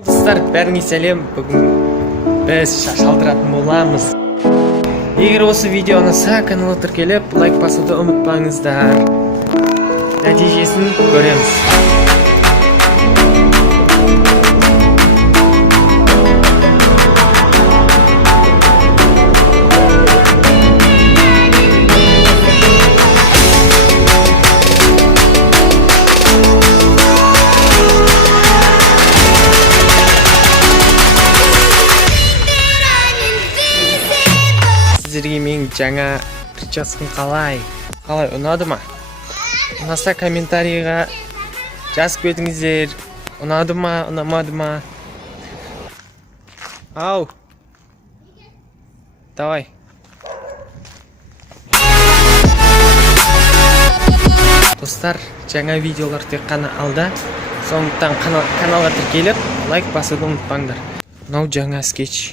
Достар, бәріңе сәлем. Бүгін біз шашалдыратын боламыз. Егер осы видео ұнаса, каналға тіркеліп, лайк басуды ұмытпаңыздар. Нәтижесін көреміз. Сіздерге мен жаңа прическам қалай ұнады ма? Ұнаса комментарийға жазып кетіңіздер. Ұнады ма, ұнамады ма? Ау. Давай. Достар, жаңа видеолар тек қана алда. Сондықтан каналға тіркеліп, лайк басуды ұмытпаңдар. Мынау жаңа скетч.